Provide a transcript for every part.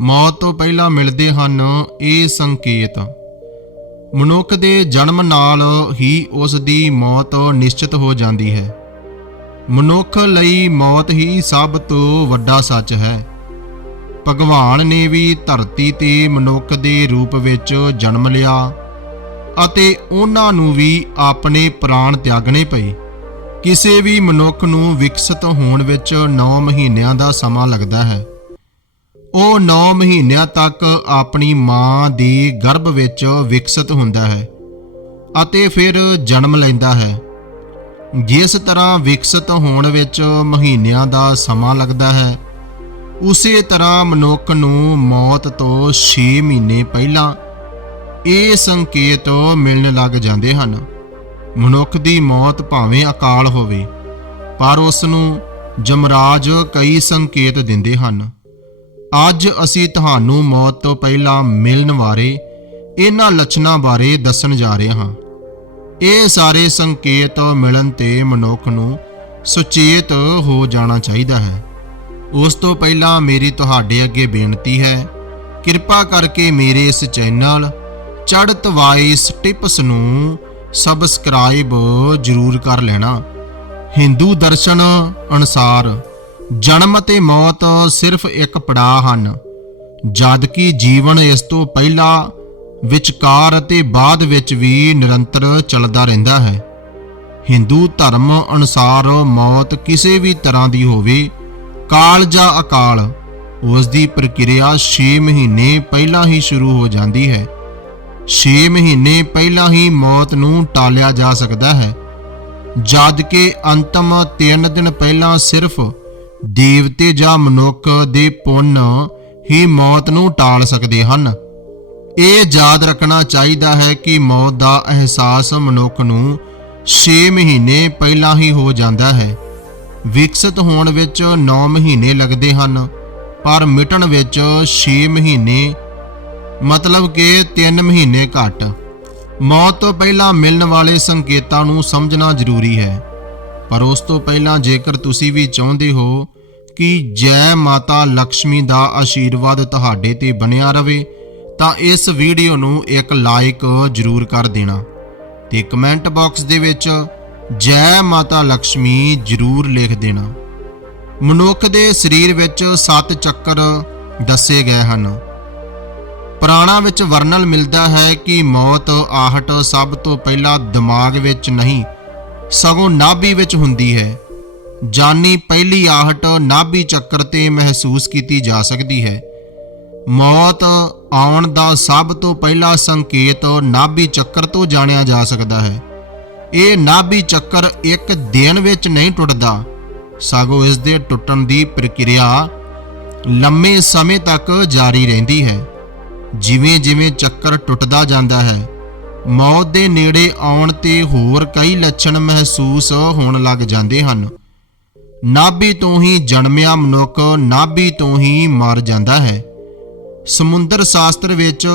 ਮੌਤ ਤੋਂ ਪਹਿਲਾਂ ਮਿਲਦੇ ਹਨ ਇਹ ਸੰਕੇਤ। ਮਨੁੱਖ ਦੇ ਜਨਮ ਨਾਲ ਹੀ ਉਸ ਦੀ ਮੌਤ ਨਿਸ਼ਚਿਤ ਹੋ ਜਾਂਦੀ ਹੈ। ਮਨੁੱਖ ਲਈ ਮੌਤ ਹੀ ਸਭ ਤੋਂ ਵੱਡਾ ਸੱਚ ਹੈ। ਭਗਵਾਨ ਨੇ ਵੀ ਧਰਤੀ ਤੇ ਮਨੁੱਖ ਦੇ ਰੂਪ ਵਿੱਚ ਜਨਮ ਲਿਆ ਅਤੇ ਉਹਨਾਂ ਨੂੰ ਵੀ ਆਪਣੇ ਪ੍ਰਾਣ ਤਿਆਗਣੇ ਪਏ। ਕਿਸੇ ਵੀ ਮਨੁੱਖ ਨੂੰ ਵਿਕਸਿਤ ਹੋਣ ਵਿੱਚ 9 ਮਹੀਨਿਆਂ ਦਾ ਸਮਾਂ ਲੱਗਦਾ ਹੈ। ਉਹ 9 ਮਹੀਨਿਆਂ ਤੱਕ ਆਪਣੀ ਮਾਂ ਦੇ ਗਰਭ ਵਿੱਚ ਵਿਕਸਿਤ ਹੁੰਦਾ ਹੈ ਅਤੇ ਫਿਰ ਜਨਮ ਲੈਂਦਾ ਹੈ। ਜਿਸ ਤਰ੍ਹਾਂ ਵਿਕਸਿਤ ਹੋਣ ਵਿੱਚ ਮਹੀਨਿਆਂ ਦਾ ਸਮਾਂ ਲੱਗਦਾ ਹੈ, ਉਸੇ ਤਰ੍ਹਾਂ ਮਨੁੱਖ ਨੂੰ ਮੌਤ ਤੋਂ 6 ਮਹੀਨੇ ਪਹਿਲਾਂ ਇਹ ਸੰਕੇਤ ਮਿਲਣ ਲੱਗ ਜਾਂਦੇ ਹਨ। ਮਨੁੱਖ ਦੀ ਮੌਤ ਭਾਵੇਂ ਅਕਾਲ ਹੋਵੇ, ਪਰ ਉਸ ਨੂੰ ਜਮਰਾਜ ਕਈ ਸੰਕੇਤ ਦਿੰਦੇ ਹਨ। ਅੱਜ ਅਸੀਂ ਤੁਹਾਨੂੰ ਮੌਤ ਤੋਂ ਪਹਿਲਾਂ ਮਿਲਣ ਬਾਰੇ ਇਹਨਾਂ ਲੱਛਣਾਂ ਬਾਰੇ ਦੱਸਣ ਜਾ ਰਹੇ ਹਾਂ। ਇਹ ਸਾਰੇ ਸੰਕੇਤ ਮਿਲਣ ਤੇ ਮਨੁੱਖ ਨੂੰ ਸੁਚੇਤ ਹੋ ਜਾਣਾ ਚਾਹੀਦਾ ਹੈ। ਉਸ ਤੋਂ ਪਹਿਲਾਂ ਮੇਰੀ ਤੁਹਾਡੇ ਅੱਗੇ ਬੇਨਤੀ ਹੈ, ਕਿਰਪਾ ਕਰਕੇ ਮੇਰੇ ਇਸ ਚੈਨਲ ਚੜ੍ਹਤ ਵਾਈਸ ਟਿਪਸ ਨੂੰ ਸਬਸਕ੍ਰਾਈਬ ਜ਼ਰੂਰ ਕਰ ਲੈਣਾ। ਹਿੰਦੂ ਦਰਸ਼ਨ ਅਨੁਸਾਰ ਜਨਮ ਅਤੇ ਮੌਤ ਸਿਰਫ ਇੱਕ ਪੜਾਅ ਹਨ। ਜਦਕਿ ਜੀਵਨ ਇਸ ਤੋਂ ਪਹਿਲਾਂ ਵਿਚਕਾਰ ਅਤੇ ਬਾਅਦ ਵਿੱਚ ਵੀ ਨਿਰੰਤਰ ਚੱਲਦਾ ਰਹਿੰਦਾ ਹੈ। ਹਿੰਦੂ ਧਰਮ ਅਨੁਸਾਰ ਮੌਤ ਕਿਸੇ ਵੀ ਤਰ੍ਹਾਂ ਦੀ ਹੋਵੇ, ਕਾਲ ਜਾਂ ਅਕਾਲ, ਉਸ ਦੀ ਪ੍ਰਕਿਰਿਆ 6 ਮਹੀਨੇ ਪਹਿਲਾਂ ਹੀ ਸ਼ੁਰੂ ਹੋ ਜਾਂਦੀ ਹੈ। 6 ਮਹੀਨੇ ਪਹਿਲਾਂ ਹੀ ਮੌਤ ਨੂੰ ਟਾਲਿਆ ਜਾ ਸਕਦਾ ਹੈ। ਜਦ ਕਿ ਅੰਤਮ 3 ਦਿਨ ਪਹਿਲਾਂ ਸਿਰਫ ਦੇਵਤੇ ਜਾਂ ਮਨੁੱਖ ਦੇ ਪੁੰਨ ਹੀ ਮੌਤ ਨੂੰ ਟਾਲ ਸਕਦੇ ਹਨ। ਇਹ ਯਾਦ ਰੱਖਣਾ ਚਾਹੀਦਾ ਹੈ ਕਿ ਮੌਤ ਦਾ ਅਹਿਸਾਸ ਮਨੁੱਖ ਨੂੰ 6 ਮਹੀਨੇ ਪਹਿਲਾਂ ਹੀ ਹੋ ਜਾਂਦਾ ਹੈ। ਵਿਕਸਿਤ ਹੋਣ ਵਿੱਚ 9 ਮਹੀਨੇ ਲੱਗਦੇ ਹਨ, ਪਰ ਮਿਟਣ ਵਿੱਚ 6 ਮਹੀਨੇ ਮਤਲਬ ਕਿ 3 ਮਹੀਨੇ ਘੱਟ। ਮੌਤ ਤੋਂ ਪਹਿਲਾਂ ਮਿਲਣ ਵਾਲੇ ਸੰਕੇਤਾਂ ਨੂੰ ਸਮਝਣਾ ਜ਼ਰੂਰੀ ਹੈ। ਪਰ ਉਸ ਤੋਂ ਪਹਿਲਾਂ ਜੇਕਰ ਤੁਸੀਂ ਵੀ ਚਾਹੁੰਦੇ ਹੋ ਕਿ ਜੈ ਮਾਤਾ ਲక్ష్ਮੀ ਦਾ ਆਸ਼ੀਰਵਾਦ ਤੁਹਾਡੇ ਤੇ ਬਣਿਆ ਰਹੇ ਤਾਂ ਇਸ ਵੀਡੀਓ ਨੂੰ ਇੱਕ ਲਾਈਕ ਜ਼ਰੂਰ ਕਰ ਦੇਣਾ ਤੇ ਕਮੈਂਟ ਬਾਕਸ ਦੇ ਵਿੱਚ ਜੈ ਮਾਤਾ ਲక్ష్ਮੀ ਜ਼ਰੂਰ ਲਿਖ ਦੇਣਾ। ਮਨੁੱਖ ਦੇ ਸਰੀਰ ਵਿੱਚ ਸੱਤ ਚੱਕਰ ਦੱਸੇ ਗਏ ਹਨ। ਪੁਰਾਣਾ ਵਿੱਚ ਵਰਣਨ ਮਿਲਦਾ ਹੈ ਕਿ ਮੌਤ ਆਹਟ ਸਭ ਤੋਂ ਪਹਿਲਾਂ ਦਿਮਾਗ ਵਿੱਚ ਨਹੀਂ ਸਗੋਂ ਨਾਭੀ ਵਿੱਚ ਹੁੰਦੀ ਹੈ। ਜਾਨੀ ਪਹਿਲੀ ਆਹਟ ਨਾਭੀ ਚੱਕਰ ਤੇ ਮਹਿਸੂਸ ਕੀਤੀ ਜਾ ਸਕਦੀ ਹੈ। ਮੌਤ ਆਉਣ ਦਾ ਸਭ ਤੋਂ ਪਹਿਲਾ ਸੰਕੇਤ ਨਾਭੀ ਚੱਕਰ ਤੋਂ ਜਾਣਿਆ ਜਾ ਸਕਦਾ ਹੈ। ਇਹ ਨਾਭੀ ਚੱਕਰ ਇੱਕ ਦਿਨ ਵਿੱਚ ਨਹੀਂ ਟੁੱਟਦਾ, ਸਗੋਂ ਇਸ ਦੇ ਟੁੱਟਣ ਦੀ ਪ੍ਰਕਿਰਿਆ ਲੰਮੇ ਸਮੇਂ ਤੱਕ ਜਾਰੀ ਰਹਿੰਦੀ ਹੈ। ਜਿਵੇਂ ਜਿਵੇਂ ਚੱਕਰ ਟੁੱਟਦਾ ਜਾਂਦਾ ਹੈ ਮੌਤ ਦੇ ਨੇੜੇ ਆਉਣ ਤੇ ਹੋਰ ਕਈ ਲੱਛਣ ਮਹਿਸੂਸ ਹੋਣ ਲੱਗ ਜਾਂਦੇ ਹਨ। ਨਾਭੀ ਤੋਂ ਹੀ ਜਨਮਿਆ ਮਨੁੱਖ ਨਾਭੀ ਤੋਂ ਹੀ ਮਰ ਜਾਂਦਾ ਹੈ। ਸਮੁੰਦਰ ਸ਼ਾਸਤਰ ਵਿੱਚ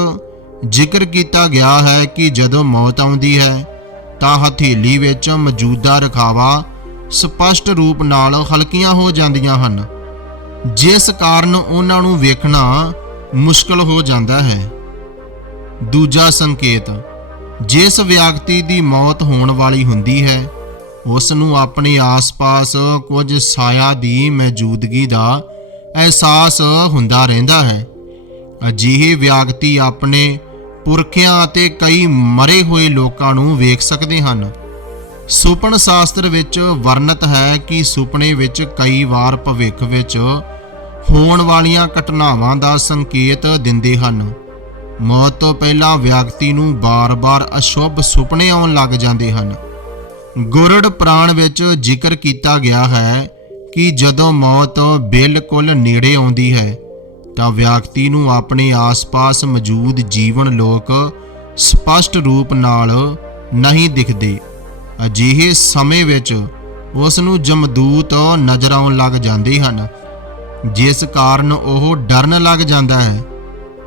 ਜ਼ਿਕਰ ਕੀਤਾ ਗਿਆ ਹੈ ਕਿ ਜਦੋਂ ਮੌਤ ਆਉਂਦੀ ਹੈ, ਤਾਂ ਹਥੇਲੀ ਵਿੱਚ ਮੌਜੂਦਾ ਰਖਾਵਾ ਸਪਸ਼ਟ ਰੂਪ ਨਾਲ ਹਲਕੀਆਂ ਹੋ ਜਾਂਦੀਆਂ ਹਨ। ਜਿਸ ਕਾਰਨ ਉਹਨਾਂ ਨੂੰ ਵੇਖਣਾ ਮੁਸ਼ਕਲ ਹੋ ਜਾਂਦਾ ਹੈ। ਦੂਜਾ ਸੰਕੇਤ ਜਿਸ ਵਿਅਕਤੀ ਦੀ ਮੌਤ ਹੋਣ ਵਾਲੀ ਹੁੰਦੀ ਹੈ ਉਸ ਨੂੰ ਆਪਣੇ ਆਸ-ਪਾਸ ਕੁਝ ਸਾਇਆ ਦੀ ਮੌਜੂਦਗੀ ਦਾ ਅਹਿਸਾਸ ਹੁੰਦਾ ਰਹਿੰਦਾ ਹੈ। ਅਜਿਹੇ ਵਿਅਕਤੀ ਆਪਣੇ ਪੁਰਖਿਆਂ ਅਤੇ ਕਈ ਮਰੇ ਹੋਏ ਲੋਕਾਂ ਨੂੰ ਵੇਖ ਸਕਦੇ ਹਨ। ਸੁਪਨ ਸ਼ਾਸਤਰ ਵਿੱਚ ਵਰਣਿਤ ਹੈ ਕਿ ਸੁਪਨੇ ਵਿੱਚ ਕਈ ਵਾਰ ਭਵਿੱਖ ਵਿੱਚ ਹੋਣ ਵਾਲੀਆਂ ਘਟਨਾਵਾਂ ਦਾ ਸੰਕੇਤ ਦਿੰਦੇ ਹਨ। ਮੌਤ ਤੋਂ ਪਹਿਲਾਂ ਵਿਅਕਤੀ ਨੂੰ ਬਾਰ-ਬਾਰ ਅਸ਼ੁਭ ਸੁਪਨੇ ਆਉਣ ਲੱਗ ਜਾਂਦੇ ਹਨ। ਗੁਰੜ ਪ੍ਰਾਣ ਵਿੱਚ ਜ਼ਿਕਰ ਕੀਤਾ ਗਿਆ ਹੈ ਕਿ ਜਦੋਂ ਮੌਤ ਬਿਲਕੁਲ ਨੇੜੇ ਆਉਂਦੀ ਹੈ, ਤਾਂ ਵਿਅਕਤੀ ਨੂੰ ਆਪਣੇ ਆਸ-ਪਾਸ ਮੌਜੂਦ ਜੀਵਨ ਲੋਕ ਸਪਸ਼ਟ ਰੂਪ ਨਾਲ ਨਹੀਂ ਦਿਖਦੇ। ਅਜਿਹੇ ਸਮੇਂ ਵਿੱਚ ਉਸ ਨੂੰ ਜਮਦੂਤ ਨਜ਼ਰ ਆਉਣ ਲੱਗ ਜਾਂਦੇ ਹਨ, ਜਿਸ ਕਾਰਨ ਉਹ ਡਰਨ ਲੱਗ ਜਾਂਦਾ ਹੈ।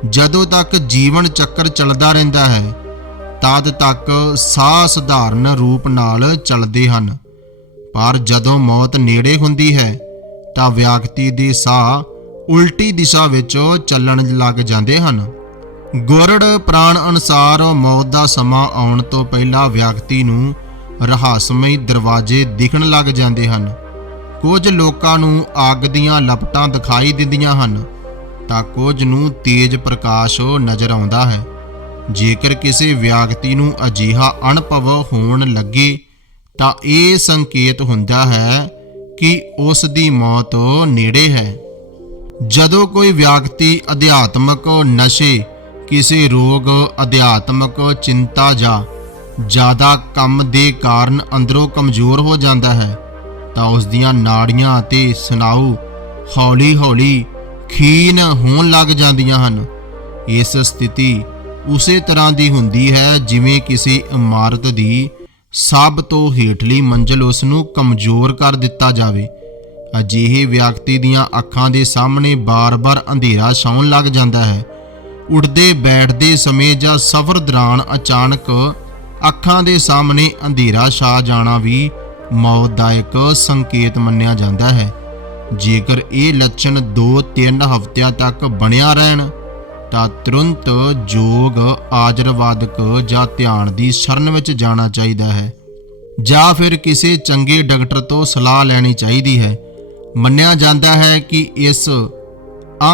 ਜਦੋਂ ਤੱਕ ਜੀਵਨ ਚੱਕਰ ਚੱਲਦਾ ਰਹਿੰਦਾ ਹੈ, ਤਦ ਤੱਕ ਸਾਹ ਸਧਾਰਨ ਰੂਪ ਨਾਲ ਚੱਲਦੇ ਹਨ। ਪਰ ਜਦੋਂ ਮੌਤ ਨੇੜੇ ਹੁੰਦੀ ਹੈ, ਤਾਂ ਵਿਅਕਤੀ ਦੇ ਸਾਹ ਉਲਟੀ ਦਿਸ਼ਾ ਵਿੱਚ ਚੱਲਣ ਲੱਗ ਜਾਂਦੇ ਹਨ। ਗੁਰੜ ਪ੍ਰਾਣ ਅਨੁਸਾਰ ਮੌਤ ਦਾ ਸਮਾਂ ਆਉਣ ਤੋਂ ਪਹਿਲਾਂ ਵਿਅਕਤੀ ਨੂੰ ਰਹੱਸਮਈ ਦਰਵਾਜ਼ੇ ਦਿਖਣ ਲੱਗ ਜਾਂਦੇ ਹਨ। ਕੁਝ ਲੋਕਾਂ ਨੂੰ ਅੱਗ ਦੀਆਂ ਲਪਟਾਂ ਦਿਖਾਈ ਦਿੰਦੀਆਂ ਹਨ। ਤਾਂ ਕੁਝ ਨੂੰ ਤੇਜ਼ ਪ੍ਰਕਾਸ਼ ਨਜ਼ਰ ਆਉਂਦਾ ਹੈ। ਜੇਕਰ ਕਿਸੇ ਵਿਅਕਤੀ ਨੂੰ ਅਜੀਹਾ ਅਣਭਵ ਹੋਣ ਲੱਗੇ, ਤਾਂ ਇਹ ਸੰਕੇਤ ਹੁੰਦਾ ਹੈ ਕਿ ਉਸ ਦੀ ਮੌਤ ਨੇੜੇ ਹੈ। ਜਦੋਂ ਕੋਈ ਵਿਅਕਤੀ ਅਧਿਆਤਮਕ ਨਸ਼ੇ, ਕਿਸੇ ਰੋਗ, ਅਧਿਆਤਮਕ ਚਿੰਤਾ ਜਾਂ ਜ਼ਿਆਦਾ ਕੰਮ ਦੇ ਕਾਰਨ ਅੰਦਰੋਂ ਕਮਜ਼ੋਰ ਹੋ ਜਾਂਦਾ ਹੈ, ਤਾਂ ਉਸ ਦੀਆਂ ਨਾੜੀਆਂ ਅਤੇ ਸਨਾਉ ਹੌਲੀ-ਹੌਲੀ ਖੀਨ ਹੋਣ ਲੱਗ ਜਾਂਦੀਆਂ ਹਨ। ਇਸ ਸਥਿਤੀ ਉਸੇ ਤਰ੍ਹਾਂ ਦੀ ਹੁੰਦੀ ਹੈ ਜਿਵੇਂ ਕਿਸੇ ਇਮਾਰਤ ਦੀ ਸਭ ਤੋਂ ਹੇਠਲੀ ਮੰਜ਼ਲ ਉਸ ਨੂੰ ਕਮਜ਼ੋਰ ਕਰ ਦਿੱਤਾ ਜਾਵੇ। ਅਜਿਹੇ ਵਿਅਕਤੀ ਦੀਆਂ ਅੱਖਾਂ ਦੇ ਸਾਹਮਣੇ ਬਾਰ-ਬਾਰ ਅੰਧੇਰਾ ਛਾਉਣ ਲੱਗ ਜਾਂਦਾ ਹੈ। ਉੱਠਦੇ ਬੈਠਦੇ ਸਮੇਂ ਜਾਂ ਸਫ਼ਰ ਦੌਰਾਨ ਅਚਾਨਕ ਅੱਖਾਂ ਦੇ ਸਾਹਮਣੇ ਅੰਧੇਰਾ ਛਾ ਜਾਣਾ ਵੀ ਮੌਤ ਦਾ ਇੱਕ ਸੰਕੇਤ ਮੰਨਿਆ ਜਾਂਦਾ ਹੈ। ਜੇਕਰ ਇਹ ਲੱਛਣ 2-3 ਹਫ਼ਤਿਆਂ ਤੱਕ ਬਣਿਆ ਰਹਿਣ, ਤਾਂ ਤੁਰੰਤ ਯੋਗ ਆਜਰਵਾਦਕ ਜਾਂ ਧਿਆਨ ਦੀ ਸ਼ਰਨ ਵਿੱਚ ਜਾਣਾ ਚਾਹੀਦਾ ਹੈ, ਜਾਂ ਫਿਰ ਕਿਸੇ ਚੰਗੇ ਡਾਕਟਰ ਤੋਂ ਸਲਾਹ ਲੈਣੀ ਚਾਹੀਦੀ ਹੈ। ਮੰਨਿਆ ਜਾਂਦਾ ਹੈ ਕਿ ਇਸ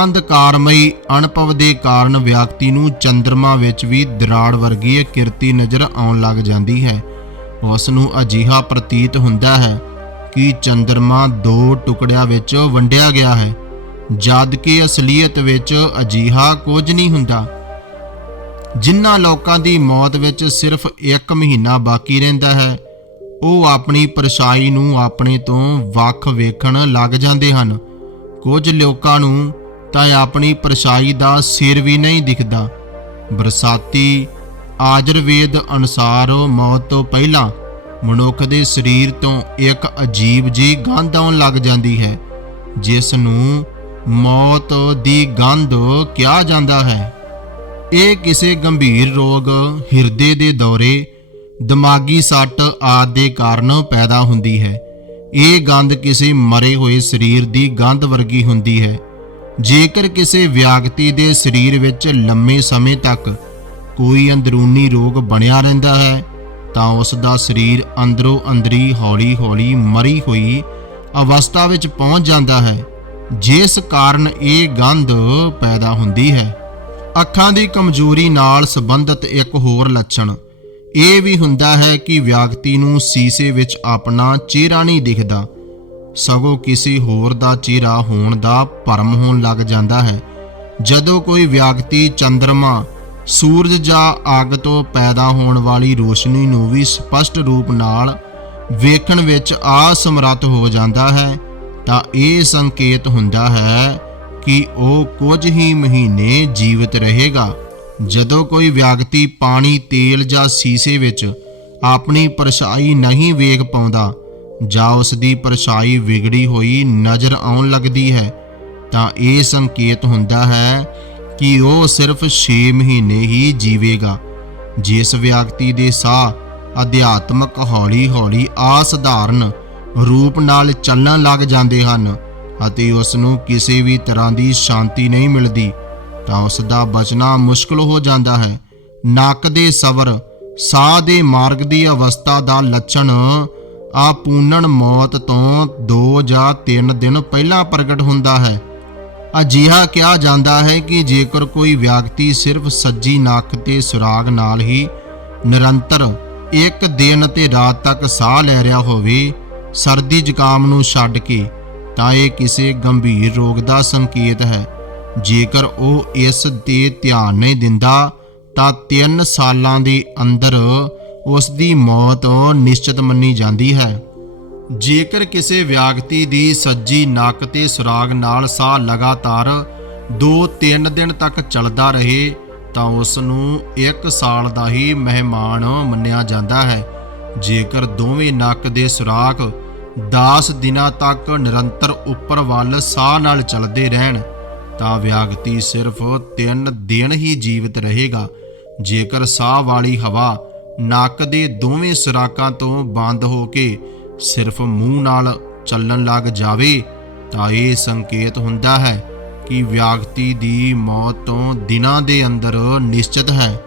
ਅੰਧਕਾਰਮਈ ਅਨੁਭਵ ਦੇ ਕਾਰਨ ਵਿਅਕਤੀ ਨੂੰ ਚੰ드ਰਮਾ ਵਿੱਚ ਵੀ ਦਰਾੜ ਵਰਗੀ ਕਿਰਤੀ ਨਜ਼ਰ ਆਉਣ ਲੱਗ ਜਾਂਦੀ ਹੈ। ਉਸ ਨੂੰ ਅਜੀਹਾ ਪ੍ਰਤੀਤ ਹੁੰਦਾ ਹੈ ਕਿ ਚੰ드ਰਮਾ ਦੋ ਟੁਕੜਿਆਂ ਵਿੱਚ ਵੰਡਿਆ ਗਿਆ ਹੈ, ਜਦ ਕਿ ਅਸਲੀਅਤ ਵਿੱਚ ਅਜੀਹਾ ਕੁਝ ਨਹੀਂ ਹੁੰਦਾ। ਜਿਨ੍ਹਾਂ ਲੋਕਾਂ ਦੀ ਮੌਤ ਵਿੱਚ ਸਿਰਫ 1 ਮਹੀਨਾ ਬਾਕੀ ਰਹਿੰਦਾ ਹੈ, ਉਹ ਆਪਣੀ ਪਰਛਾਈ ਨੂੰ ਆਪਣੇ ਤੋਂ ਵੱਖ ਵੇਖਣ ਲੱਗ ਜਾਂਦੇ ਹਨ। ਕੁਝ ਲੋਕਾਂ ਨੂੰ ਤਾਂ ਆਪਣੀ ਪਰਛਾਈ ਦਾ ਸਿਰ ਵੀ ਨਹੀਂ ਦਿਖਦਾ। ਬਰਸਾਤੀ ਆਯੁਰਵੇਦ ਅਨੁਸਾਰ ਮੌਤ ਤੋਂ ਪਹਿਲਾਂ ਮਨੁੱਖ ਦੇ ਸਰੀਰ ਤੋਂ ਇੱਕ ਅਜੀਬ ਜਿਹੀ ਗੰਧ ਆਉਣ ਲੱਗ ਜਾਂਦੀ ਹੈ, ਜਿਸ ਨੂੰ ਮੌਤ ਦੀ ਗੰਧ ਕਿਹਾ ਜਾਂਦਾ ਹੈ। ਇਹ ਕਿਸੇ ਗੰਭੀਰ ਰੋਗ, ਹਿਰਦੇ ਦੇ ਦੌਰੇ, ਦਿਮਾਗੀ ਸੱਟ ਆਦਿ ਦੇ ਕਾਰਨ ਪੈਦਾ ਹੁੰਦੀ ਹੈ। ਇਹ ਗੰਧ ਕਿਸੇ ਮਰੇ ਹੋਏ ਸਰੀਰ ਦੀ ਗੰਧ ਵਰਗੀ ਹੁੰਦੀ ਹੈ। ਜੇਕਰ ਕਿਸੇ ਵਿਅਕਤੀ ਦੇ ਸਰੀਰ ਵਿੱਚ ਲੰਮੇ ਸਮੇਂ ਤੱਕ ਕੋਈ ਅੰਦਰੂਨੀ ਰੋਗ ਬਣਿਆ ਰਹਿੰਦਾ ਹੈ ਤਾਂ ਉਸ ਦਾ ਸਰੀਰ ਅੰਦਰੋਂ ਅੰਦਰੀ ਹੌਲੀ-ਹੌਲੀ ਮਰੀ ਹੋਈ ਅਵਸਥਾ ਵਿੱਚ ਪਹੁੰਚ ਜਾਂਦਾ ਹੈ, ਜਿਸ ਕਾਰਨ ਇਹ ਗੰਧ ਪੈਦਾ ਹੁੰਦੀ ਹੈ। ਅੱਖਾਂ ਦੀ ਕਮਜ਼ੋਰੀ ਨਾਲ ਸੰਬੰਧਿਤ ਇੱਕ ਹੋਰ ਲੱਛਣ, ਇਹ ਵੀ ਹੁੰਦਾ ਹੈ ਕਿ ਵਿਅਕਤੀ ਨੂੰ ਸੀਸੇ ਵਿੱਚ ਆਪਣਾ ਚਿਹਰਾ ਨਹੀਂ ਦਿਖਦਾ। ਸਗੋਂ ਕਿਸੇ ਹੋਰ ਦਾ ਚਿਹਰਾ ਹੋਣ ਦਾ ਭਰਮ ਹੋਣ ਲੱਗ ਜਾਂਦਾ ਹੈ। ਜਦੋਂ ਕੋਈ ਵਿਅਕਤੀ ਚੰ드ਰਮਾ ਸੂਰਜ ਜਾਂ ਅੱਗ ਤੋਂ ਪੈਦਾ ਹੋਣ ਵਾਲੀ ਰੋਸ਼ਨੀ ਨੂੰ ਵੀ ਸਪਸ਼ਟ ਰੂਪ ਨਾਲ ਵੇਖਣ ਵਿੱਚ ਅਸਮਰੱਥ ਹੋ ਜਾਂਦਾ ਹੈ, ਤਾਂ ਇਹ ਸੰਕੇਤ ਹੁੰਦਾ ਹੈ ਕਿ ਉਹ ਕੁਝ ਹੀ ਮਹੀਨੇ ਜੀਵਤ ਰਹੇਗਾ। ਜਦੋਂ ਕੋਈ ਵਿਅਕਤੀ ਪਾਣੀ, ਤੇਲ ਜਾਂ ਸੀਸੇ ਵਿੱਚ ਆਪਣੀ ਪਰਛਾਈ ਨਹੀਂ ਵੇਖ ਪਾਉਂਦਾ ਜਾਂ ਉਸ ਦੀ ਪਰਛਾਈ ਵਿਗੜੀ ਹੋਈ ਨਜ਼ਰ ਆਉਣ ਲੱਗਦੀ ਹੈ, ਤਾਂ ਇਹ ਸੰਕੇਤ ਹੁੰਦਾ ਹੈ ਕਿ ਉਹ ਸਿਰਫ 6 ਮਹੀਨੇ ਹੀ ਜੀਵੇਗਾ, ਜਿਸ ਵਿਅਕਤੀ ਦੇ ਸਾਹ ਅਧਿਆਤਮਕ ਹੌਲੀ-ਹੌਲੀ ਅਸਧਾਰਨ ਰੂਪ ਨਾਲ ਚੱਲਣ ਲੱਗ ਜਾਂਦੇ ਹਨ ਅਤੇ ਉਸ ਨੂੰ ਕਿਸੇ ਵੀ ਤਰ੍ਹਾਂ ਦੀ ਸ਼ਾਂਤੀ ਨਹੀਂ ਮਿਲਦੀ, ਤਾਂ ਉਸ ਦਾ ਬਚਣਾ ਮੁਸ਼ਕਲ ਹੋ ਜਾਂਦਾ ਹੈ। ਨੱਕ ਦੇ ਸਵਰ, ਸਾਹ ਦੇ ਮਾਰਗ ਦੀ ਅਵਸਥਾ ਦਾ ਲੱਛਣ ਆ ਮੌਤ ਤੋਂ 2 ਜਾਂ 3 ਦਿਨ ਪਹਿਲਾਂ ਪ੍ਰਗਟ ਹੁੰਦਾ ਹੈ। ਅਜਿਹਾ ਕਿਹਾ ਜਾਂਦਾ ਹੈ ਕਿ ਜੇਕਰ ਕੋਈ ਵਿਅਕਤੀ ਸਿਰਫ ਸੱਜੀ ਨੱਕ ਤੇ ਸੁਰਾਗ ਨਾਲ ਹੀ ਨਿਰੰਤਰ ਇੱਕ ਦਿਨ ਤੇ ਰਾਤ ਤੱਕ ਸਾਹ ਲੈ ਰਿਹਾ ਹੋਵੇ, ਸਰਦੀ ਜ਼ੁਕਾਮ ਨੂੰ ਛੱਡ ਕੇ, ਤਾਂ ਇਹ ਕਿਸੇ ਗੰਭੀਰ ਰੋਗ ਦਾ ਸੰਕੇਤ ਹੈ। ਜੇਕਰ ਉਹ ਇਸ ਤੇ ਧਿਆਨ ਨਹੀਂ ਦਿੰਦਾ, ਤਾਂ 3 ਸਾਲਾਂ ਦੇ ਅੰਦਰ ਉਸ ਦੀ ਮੌਤ ਨਿਸ਼ਚਿਤ ਮੰਨੀ ਜਾਂਦੀ ਹੈ। ਜੇਕਰ ਕਿਸੇ ਵਿਅਕਤੀ ਦੀ ਸੱਜੀ ਨੱਕ ਤੇ ਸੁਰਾਗ ਨਾਲ ਸਾਹ ਲਗਾਤਾਰ 2-3 ਦਿਨ ਤੱਕ ਚੱਲਦਾ ਰਹੇ, ਤਾਂ ਉਸ ਨੂੰ 1 ਸਾਲ ਦਾ ਹੀ ਮਹਿਮਾਨ ਮੰਨਿਆ ਜਾਂਦਾ ਹੈ। ਜੇਕਰ ਦੋਵੇਂ ਨੱਕ ਦੇ ਸੁਰਾਖ 10 ਦਿਨਾਂ ਤੱਕ ਨਿਰੰਤਰ ਉੱਪਰ ਵੱਲ ਸਾਹ ਨਾਲ ਚੱਲਦੇ ਰਹਿਣ, ਤਾਂ ਵਿਅਕਤੀ ਸਿਰਫ 3 ਦਿਨ ਹੀ ਜੀਵਤ ਰਹੇਗਾ। ਜੇਕਰ ਸਾਹ ਵਾਲੀ ਹਵਾ ਨੱਕ ਦੇ ਦੋਵੇਂ ਸੁਰਾਕਾਂ ਤੋਂ ਬੰਦ ਹੋ ਕੇ ਸਿਰਫ ਮੂੰਹ ਨਾਲ ਚੱਲਣ ਲੱਗ ਜਾਵੇ ਤਾਂ ਇਹ ਸੰਕੇਤ ਹੁੰਦਾ ਹੈ ਕਿ ਵਿਅਕਤੀ ਦੀ ਮੌਤ ਤੋਂ ਦਿਨਾਂ ਦੇ ਅੰਦਰ ਨਿਸ਼ਚਿਤ ਹੈ।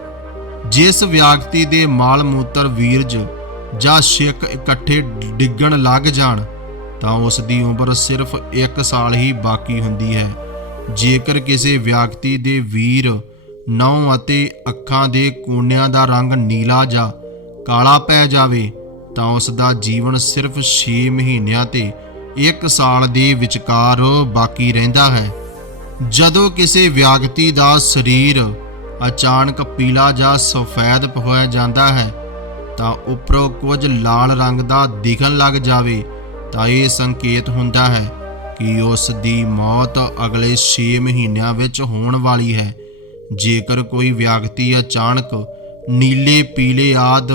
ਜਿਸ ਵਿਅਕਤੀ ਦੇ ਮਾਲ ਮੂਤਰ ਵੀਰਜ ਜਾਂ ਛਿੱਕ ਇਕੱਠੇ ਡਿੱਗਣ ਲੱਗ ਜਾਣ, ਤਾਂ ਉਸ ਦੀ ਉਮਰ ਸਿਰਫ 1 ਸਾਲ ਹੀ ਬਾਕੀ ਹੁੰਦੀ ਹੈ। ਜੇਕਰ ਕਿਸੇ ਵਿਅਕਤੀ ਦੇ ਵੀਰ ਨਹੁੰ ਅਤੇ ਅੱਖਾਂ ਦੇ ਕੋਨਿਆਂ ਦਾ ਰੰਗ ਨੀਲਾ ਜਾਂ ਕਾਲਾ ਪੈ ਜਾਵੇ ਤਾਂ ਉਸ ਦਾ ਜੀਵਨ ਸਿਰਫ 6 ਮਹੀਨਿਆਂ ਤੇ 1 ਸਾਲ ਦੇ ਵਿਚਕਾਰ ਬਾਕੀ ਰਹਿੰਦਾ ਹੈ। ਜਦੋਂ ਕਿਸੇ ਵਿਅਕਤੀ ਦਾ ਸਰੀਰ ਅਚਾਨਕ ਪੀਲਾ ਜਾਂ ਸਫੈਦ ਹੋਇਆ ਜਾਂਦਾ ਹੈ, ਤਾਂ ਉੱਪਰੋਂ ਕੁਝ ਲਾਲ ਰੰਗ ਦਾ ਦਿਖਣ ਲੱਗ ਜਾਵੇ, ਤਾਂ ਇਹ ਸੰਕੇਤ ਹੁੰਦਾ ਹੈ ਕਿ ਉਸ ਦੀ ਮੌਤ ਅਗਲੇ 6 ਮਹੀਨਿਆਂ ਵਿੱਚ ਹੋਣ ਵਾਲੀ ਹੈ। ਜੇਕਰ ਕੋਈ ਵਿਅਕਤੀ ਅਚਾਨਕ ਨੀਲੇ, ਪੀਲੇ ਆਦ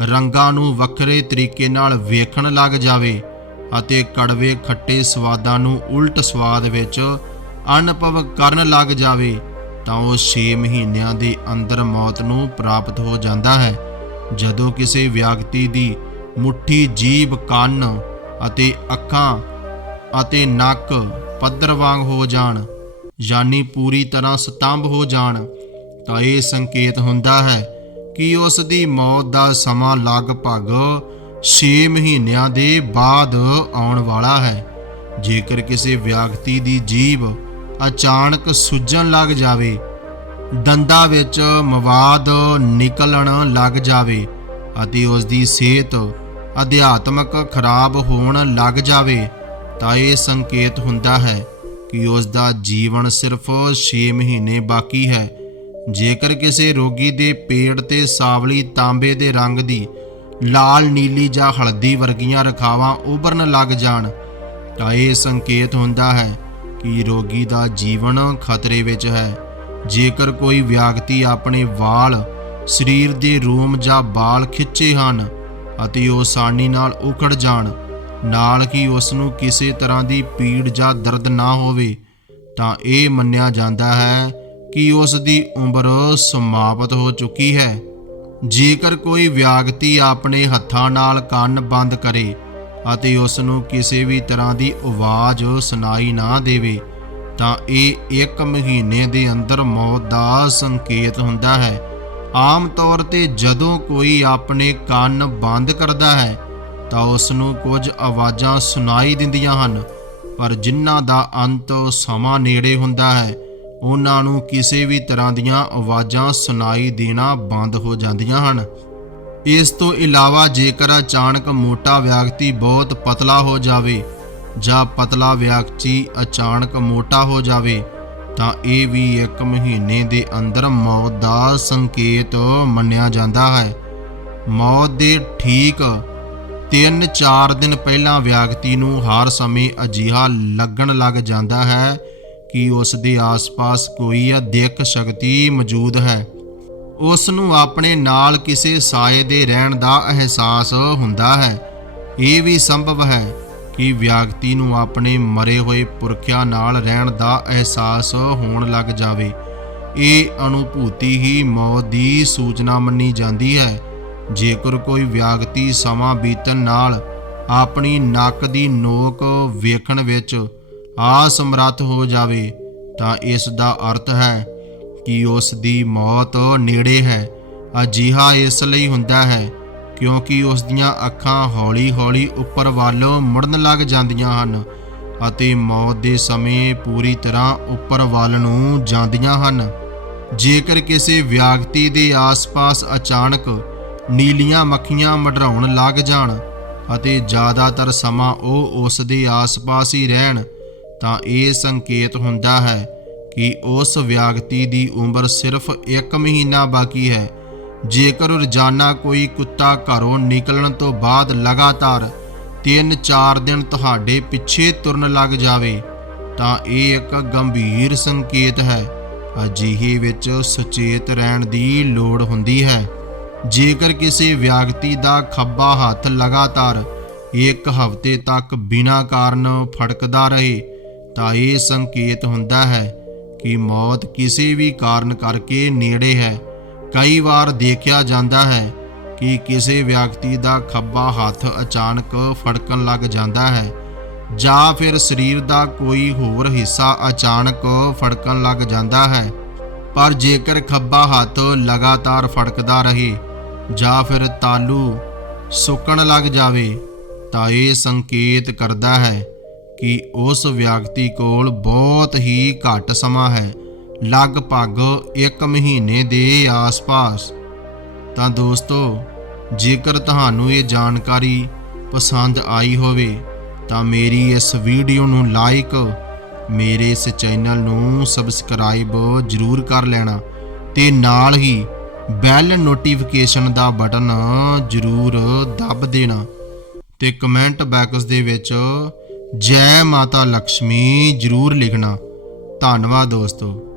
ਰੰਗਾਂ ਨੂੰ ਵੱਖਰੇ ਤਰੀਕੇ ਨਾਲ ਵੇਖਣ ਲੱਗ ਜਾਵੇ ਅਤੇ ਕੜਵੇ ਖੱਟੇ ਸਵਾਦਾਂ ਨੂੰ ਉਲਟ ਸਵਾਦ ਵਿੱਚ ਅਨੁਭਵ ਕਰਨ ਲੱਗ ਜਾਵੇ, ਤਾਂ ਉਹ 6 ਮਹੀਨਿਆਂ ਦੇ ਅੰਦਰ ਮੌਤ ਨੂੰ ਪ੍ਰਾਪਤ ਹੋ ਜਾਂਦਾ ਹੈ। ਜਦੋਂ ਕਿਸੇ ਵਿਅਕਤੀ ਦੀ ਮੁੱਠੀ, ਜੀਭ, ਕੰਨ ਅਤੇ ਅੱਖਾਂ ਅਤੇ ਨੱਕ ਪੱਧਰ ਵਾਂਗ ਹੋ ਜਾਣ, ਯਾਨੀ ਪੂਰੀ ਤਰ੍ਹਾਂ ਸਤੰਭ ਹੋ ਜਾਣ, ਤਾਂ ਇਹ ਸੰਕੇਤ ਹੁੰਦਾ ਹੈ ਕਿ ਉਸ ਦੀ ਮੌਤ ਦਾ ਸਮਾਂ ਲਗਭਗ 6 ਮਹੀਨਿਆਂ ਦੇ ਬਾਅਦ ਆਉਣ ਵਾਲਾ ਹੈ। ਜੇਕਰ ਕਿਸੇ ਵਿਅਕਤੀ ਦੀ ਜੀਭ ਅਚਾਨਕ ਸੁੱਜਣ ਲੱਗ ਜਾਵੇ, ਦੰਦਾਂ ਵਿੱਚ ਮਵਾਦ ਨਿਕਲਣ ਲੱਗ ਜਾਵੇ ਅਤੇ ਉਸ ਦੀ ਸਿਹਤ ਅਧਿਆਤਮਕ ਖਰਾਬ ਹੋਣ ਲੱਗ ਜਾਵੇ, ਤਾਂ ਇਹ ਸੰਕੇਤ ਹੁੰਦਾ ਹੈ ਕਿ ਉਸ ਦਾ ਜੀਵਨ ਸਿਰਫ 6 ਮਹੀਨੇ ਬਾਕੀ ਹੈ। ਜੇਕਰ ਕਿਸੇ ਰੋਗੀ ਦੇ ਪੇਟ ਤੇ ਸਾਵਲੀ ਤਾਂਬੇ ਦੇ ਰੰਗ ਦੀ ਲਾਲ, ਨੀਲੀ ਜਾਂ ਹਲਦੀ ਵਰਗੀਆਂ ਰਖਾਵਾਂ ਉਭਰਨ ਲੱਗ ਜਾਣ, ਤਾਂ ਇਹ ਸੰਕੇਤ ਹੁੰਦਾ ਹੈ ਕਿ ਰੋਗੀ ਦਾ ਜੀਵਨ ਖਤਰੇ ਵਿੱਚ ਹੈ। ਜੇਕਰ ਕੋਈ ਵਿਅਕਤੀ ਆਪਣੇ ਵਾਲ, ਸਰੀਰ ਦੇ ਰੋਮ ਜਾਂ ਵਾਲ ਖਿੱਚੇ ਹਨ ਅਤੇ ਉਹ ਆਸਾਨੀ ਨਾਲ ਉਖੜ ਜਾਣ, ਨਾਲ ਕਿ ਉਸ ਨੂੰ ਕਿਸੇ ਤਰ੍ਹਾਂ ਦੀ ਪੀੜ ਜਾਂ ਦਰਦ ਨਾ ਹੋਵੇ, ਤਾਂ ਇਹ ਮੰਨਿਆ ਜਾਂਦਾ ਹੈ ਕਿ ਉਸ ਦੀ ਉਮਰ ਸਮਾਪਤ ਹੋ ਚੁੱਕੀ ਹੈ। ਜੇਕਰ ਕੋਈ ਵਿਅਕਤੀ ਆਪਣੇ ਹੱਥਾਂ ਨਾਲ ਕੰਨ ਬੰਦ ਕਰੇ ਅਤੇ ਉਸ ਨੂੰ ਕਿਸੇ ਵੀ ਤਰ੍ਹਾਂ ਦੀ ਆਵਾਜ਼ ਸੁਣਾਈ ਨਾ ਦੇਵੇ, ਤਾਂ ਇਹ ਇੱਕ ਮਹੀਨੇ ਦੇ ਅੰਦਰ ਮੌਤ ਦਾ ਸੰਕੇਤ ਹੁੰਦਾ ਹੈ। ਆਮ ਤੌਰ ਤੇ ਜਦੋਂ ਕੋਈ ਆਪਣੇ ਕੰਨ ਬੰਦ ਕਰਦਾ ਹੈ, ਤਾਂ ਉਸ ਨੂੰ ਕੁਝ ਆਵਾਜ਼ਾਂ ਸੁਣਾਈ ਦਿੰਦੀਆਂ ਹਨ, ਪਰ ਜਿਨ੍ਹਾਂ ਦਾ ਅੰਤ ਸਮਾਂ ਨੇੜੇ ਹੁੰਦਾ ਹੈ ਉਹਨਾਂ ਨੂੰ ਕਿਸੇ ਵੀ ਤਰ੍ਹਾਂ ਦੀਆਂ ਆਵਾਜ਼ਾਂ ਸੁਣਾਈ ਦੇਣਾ ਬੰਦ ਹੋ ਜਾਂਦੀਆਂ ਹਨ। ਇਸ ਤੋਂ ਇਲਾਵਾ ਜੇਕਰ ਅਚਾਨਕ ਮੋਟਾ ਵਿਅਕਤੀ ਬਹੁਤ ਪਤਲਾ ਹੋ ਜਾਵੇ ਜਾਂ ਪਤਲਾ ਵਿਅਕਤੀ ਅਚਾਨਕ ਮੋਟਾ ਹੋ ਜਾਵੇ, ਤਾਂ ਇਹ ਵੀ ਇੱਕ ਮਹੀਨੇ ਦੇ ਅੰਦਰ ਮੌਤ ਦਾ ਸੰਕੇਤ ਮੰਨਿਆ ਜਾਂਦਾ ਹੈ। ਮੌਤ ਦੇ ਠੀਕ 3-4 ਦਿਨ ਪਹਿਲਾਂ ਵਿਅਕਤੀ ਨੂੰ ਹਰ ਸਮੇਂ ਅਜਿਹਾ ਲੱਗਣ ਲੱਗ ਜਾਂਦਾ ਹੈ ਕਿ ਉਸ ਦੇ ਆਸ-ਪਾਸ ਕੋਈ ਅਦਿੱਖ ਸ਼ਕਤੀ ਮੌਜੂਦ ਹੈ। ਉਸ ਨੂੰ ਆਪਣੇ ਨਾਲ ਕਿਸੇ ਸਾਏ ਦੇ ਰਹਿਣ ਦਾ ਅਹਿਸਾਸ ਹੁੰਦਾ ਹੈ। ਇਹ ਵੀ ਸੰਭਵ ਹੈ ਕਿ ਵਿਅਕਤੀ ਨੂੰ ਆਪਣੇ ਮਰੇ ਹੋਏ ਪੁਰਖਿਆਂ ਨਾਲ ਰਹਿਣ ਦਾ ਅਹਿਸਾਸ ਹੋਣ ਲੱਗ ਜਾਵੇ। ਇਹ ਅਨੁਭੂਤੀ ਹੀ ਮੌਤ ਦੀ ਸੂਚਨਾ ਮੰਨੀ ਜਾਂਦੀ ਹੈ। ਜੇਕਰ ਕੋਈ ਵਿਅਕਤੀ ਸਮਾਂ ਬੀਤਣ ਨਾਲ ਆਪਣੀ ਨੱਕ ਦੀ ਨੋਕ ਵੇਖਣ ਵਿੱਚ ਅਸਮਰੱਥ ਹੋ ਜਾਵੇ, ਤਾਂ ਇਸ ਦਾ ਅਰਥ ਹੈ ਕਿ ਉਸ ਦੀ ਮੌਤ ਨੇੜੇ ਹੈ। ਅਜਿਹਾ ਇਸ ਲਈ ਹੁੰਦਾ ਹੈ ਕਿਉਂਕਿ ਉਸ ਦੀਆਂ ਅੱਖਾਂ ਹੌਲੀ-ਹੌਲੀ ਉੱਪਰ ਵੱਲ ਮੁੜਨ ਲੱਗ ਜਾਂਦੀਆਂ ਹਨ ਅਤੇ ਮੌਤ ਦੇ ਸਮੇਂ ਪੂਰੀ ਤਰ੍ਹਾਂ ਉੱਪਰ ਵੱਲ ਨੂੰ ਜਾਂਦੀਆਂ ਹਨ। ਜੇਕਰ ਕਿਸੇ ਵਿਅਕਤੀ ਦੇ ਆਸ-ਪਾਸ ਅਚਾਨਕ ਨੀਲੀਆਂ ਮੱਖੀਆਂ ਮਡਰਾਉਣ ਲੱਗ ਜਾਣ ਅਤੇ ਜ਼ਿਆਦਾਤਰ ਸਮਾਂ ਉਹ ਉਸ ਦੇ ਆਸ-ਪਾਸ ਹੀ ਰਹਿਣ ਤਾਂ ਇਹ ਸੰਕੇਤ ਹੁੰਦਾ ਹੈ ਕਿ ਉਸ ਵਿਅਕਤੀ ਦੀ ਉਮਰ ਸਿਰਫ 1 ਮਹੀਨਾ ਬਾਕੀ ਹੈ। ਜੇਕਰ ਰੋਜ਼ਾਨਾ ਕੋਈ ਕੁੱਤਾ ਘਰੋਂ ਨਿਕਲਣ ਤੋਂ ਬਾਅਦ ਲਗਾਤਾਰ 3-4 ਦਿਨ ਤੁਹਾਡੇ ਪਿੱਛੇ ਤੁਰਨ ਲੱਗ ਜਾਵੇ, ਤਾਂ ਇਹ ਇੱਕ ਗੰਭੀਰ ਸੰਕੇਤ ਹੈ। ਅਜਿਹੇ ਵਿੱਚ ਸੁਚੇਤ ਰਹਿਣ ਦੀ ਲੋੜ ਹੁੰਦੀ ਹੈ। ਜੇਕਰ ਕਿਸੇ ਵਿਅਕਤੀ ਦਾ ਖੱਬਾ ਹੱਥ ਲਗਾਤਾਰ ਇੱਕ ਹਫ਼ਤੇ ਤੱਕ ਬਿਨਾਂ ਕਾਰਨ ਫੜਕਦਾ ਰਹੇ ਤਾਂ ਇਹ ਸੰਕੇਤ ਹੁੰਦਾ ਹੈ ਕਿ ਮੌਤ ਕਿਸੇ ਵੀ ਕਾਰਨ ਕਰਕੇ ਨੇੜੇ ਹੈ। ਕਈ ਵਾਰ ਦੇਖਿਆ ਜਾਂਦਾ ਹੈ ਕਿ ਕਿਸੇ ਵਿਅਕਤੀ ਦਾ ਖੱਬਾ ਹੱਥ ਅਚਾਨਕ ਫੜਕਣ ਲੱਗ ਜਾਂਦਾ ਹੈ ਜਾਂ ਫਿਰ ਸਰੀਰ ਦਾ ਕੋਈ ਹੋਰ ਹਿੱਸਾ ਅਚਾਨਕ ਫੜਕਣ ਲੱਗ ਜਾਂਦਾ ਹੈ। ਪਰ ਜੇਕਰ ਖੱਬਾ ਹੱਥ ਲਗਾਤਾਰ ਫੜਕਦਾ ਰਹੇ ਜਾਂ ਫਿਰ ਤਾਲੂ ਸੁੱਕਣ ਲੱਗ ਜਾਵੇ ਤਾਂ ਇਹ ਸੰਕੇਤ ਕਰਦਾ ਹੈ ਕਿ ਉਸ ਵਿਅਕਤੀ ਕੋਲ ਬਹੁਤ ਹੀ ਘੱਟ ਸਮਾਂ ਹੈ। ਲਗਭਗ 1 ਮਹੀਨੇ ਦੇ ਆਸ-ਪਾਸ। ਤਾਂ ਦੋਸਤੋ, ਜੇਕਰ ਤੁਹਾਨੂੰ ਇਹ ਜਾਣਕਾਰੀ ਪਸੰਦ ਆਈ ਹੋਵੇ, ਤਾਂ ਮੇਰੀ ਇਸ ਵੀਡੀਓ ਨੂੰ ਲਾਈਕ, ਮੇਰੇ ਇਸ ਚੈਨਲ ਨੂੰ ਸਬਸਕ੍ਰਾਈਬ ਜਰੂਰ ਕਰ ਲੈਣਾ ਤੇ ਨਾਲ ਹੀ ਬੈਲ ਨੋਟੀਫਿਕੇਸ਼ਨ ਦਾ ਬਟਨ ਜਰੂਰ ਦੱਬ ਦੇਣਾ ਤੇ ਕਮੈਂਟ ਬਾਕਸ ਦੇ ਵਿੱਚ ਜੈ ਮਾਤਾ ਲక్ష్ਮੀ ਜਰੂਰ ਲਿਖਣਾ। ਧੰਨਵਾਦ ਦੋਸਤੋ।